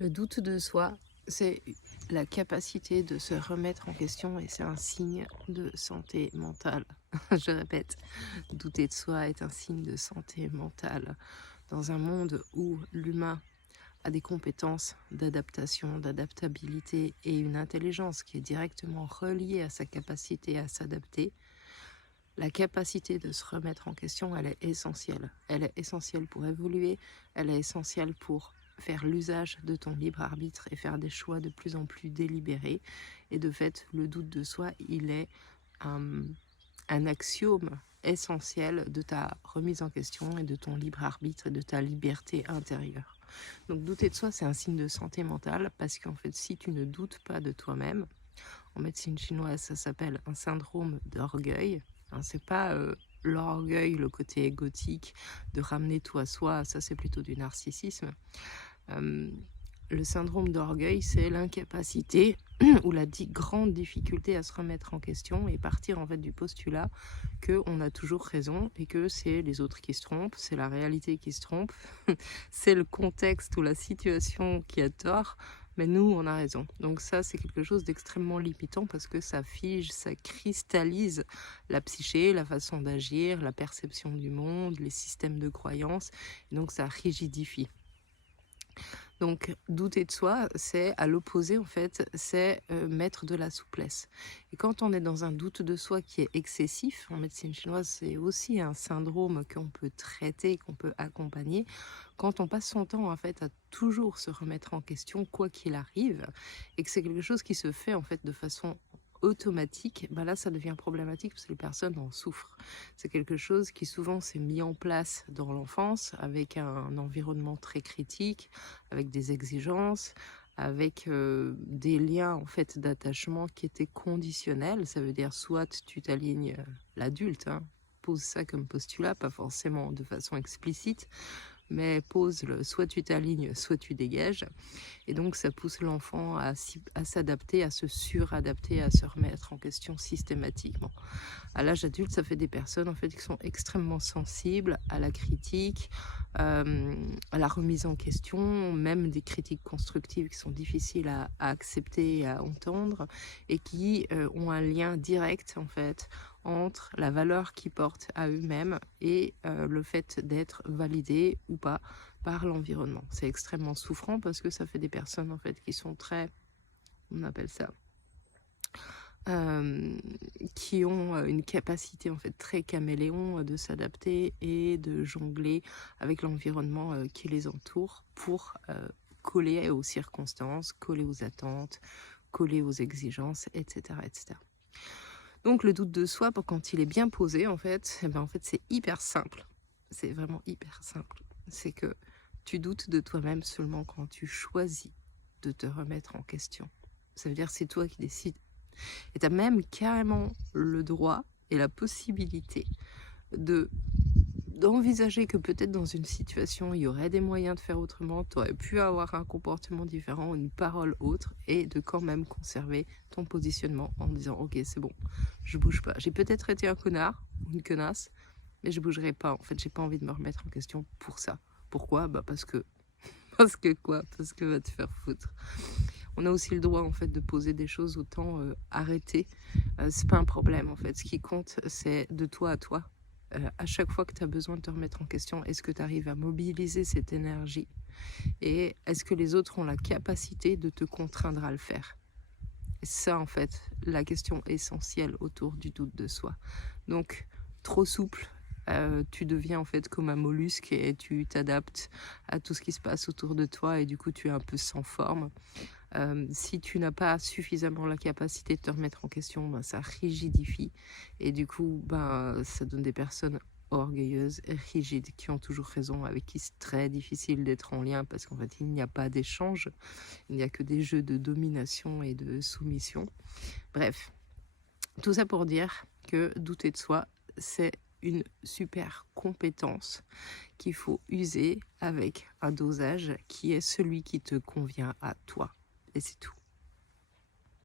Le doute de soi, c'est la capacité de se remettre en question et c'est un signe de santé mentale. Je répète, douter de soi est un signe de santé mentale. Dans un monde où l'humain a des compétences d'adaptation, d'adaptabilité et une intelligence qui est directement reliée à sa capacité à s'adapter, la capacité de se remettre en question, elle est essentielle. Elle est essentielle pour évoluer, elle est essentielle pour faire l'usage de ton libre arbitre et faire des choix de plus en plus délibérés. Et de fait, le doute de soi, il est un, un axiome essentiel de ta remise en question et de ton libre arbitre et de ta liberté intérieure. Donc douter de soi, c'est un signe de santé mentale parce qu'en fait, si tu ne doutes pas de toi-même, en médecine chinoise, ça s'appelle un syndrome d'orgueil. Hein, c'est pas l'orgueil, le côté égotique, de ramener tout à soi, ça c'est plutôt du narcissisme. Euh, le syndrome d'orgueil, c'est l'incapacité ou la grande difficulté à se remettre en question et partir en fait du postulat qu'on a toujours raison et que c'est les autres qui se trompent, c'est la réalité qui se trompe, c'est le contexte ou la situation qui a tort, mais nous, on a raison. Donc ça, c'est quelque chose d'extrêmement limitant parce que ça fige, ça cristallise la psyché, la façon d'agir, la perception du monde, les systèmes de croyances, et donc ça rigidifie. Donc, douter de soi, c'est à l'opposé, en fait, c'est mettre de la souplesse. Et quand on est dans un doute de soi qui est excessif, en médecine chinoise, c'est aussi un syndrome qu'on peut traiter, qu'on peut accompagner. Quand on passe son temps, en fait, à toujours se remettre en question, quoi qu'il arrive, et que c'est quelque chose qui se fait, en fait, de façon automatique, ben là, ça devient problématique parce que les personnes en souffrent. C'est quelque chose qui souvent s'est mis en place dans l'enfance avec un environnement très critique, avec des exigences, avec des liens en fait d'attachement qui étaient conditionnels. Ça veut dire soit tu t'alignes, l'adulte, hein, pose ça comme postulat, pas forcément de façon explicite, mais pose-le, soit tu t'alignes, soit tu dégages. Et donc, ça pousse l'enfant à s'adapter, à se suradapter, à se remettre en question systématiquement. À l'âge adulte, ça fait des personnes en fait qui sont extrêmement sensibles à la critique, à la remise en question, même des critiques constructives qui sont difficiles à accepter et à entendre, et qui ont un lien direct en fait entre la valeur qu'ils portent à eux-mêmes et le fait d'être validés ou pas par l'environnement. C'est extrêmement souffrant parce que ça fait des personnes en fait qui sont très, on appelle ça, euh, qui ont une capacité en fait très caméléon de s'adapter et de jongler avec l'environnement qui les entoure pour coller aux circonstances, coller aux attentes, coller aux exigences, etc., etc. Donc le doute de soi, quand il est bien posé, en fait, en fait c'est hyper simple. C'est vraiment hyper simple. C'est que tu doutes de toi-même seulement quand tu choisis de te remettre en question. Ça veut dire que c'est toi qui décides. Et tu as même carrément le droit et la possibilité de d'envisager que peut-être dans une situation, il y aurait des moyens de faire autrement, tu aurais pu avoir un comportement différent, une parole autre, et de quand même conserver ton positionnement en disant « Ok, c'est bon, je bouge pas. J'ai peut-être été un connard ou une connasse, mais je bougerai pas. En fait, j'ai pas envie de me remettre en question pour ça. Pourquoi ? Parce que... Parce que quoi ? Parce que va te faire foutre. » On a aussi le droit en fait de poser des choses, autant arrêter. C'est pas un problème en fait. Ce qui compte, c'est de toi à toi. À chaque fois que tu as besoin de te remettre en question, est-ce que tu arrives à mobiliser cette énergie et est-ce que les autres ont la capacité de te contraindre à le faire? C'est ça en fait la question essentielle autour du doute de soi. Donc trop souple, tu deviens en fait comme un mollusque et tu t'adaptes à tout ce qui se passe autour de toi et du coup tu es un peu sans forme. Si tu n'as pas suffisamment la capacité de te remettre en question, ben, ça rigidifie. Et du coup, ben, ça donne des personnes orgueilleuses et rigides qui ont toujours raison, avec qui c'est très difficile d'être en lien parce qu'en fait, il n'y a pas d'échange. Il n'y a que des jeux de domination et de soumission. Bref, tout ça pour dire que douter de soi, c'est une super compétence qu'il faut user avec un dosage qui est celui qui te convient à toi. Et c'est tout.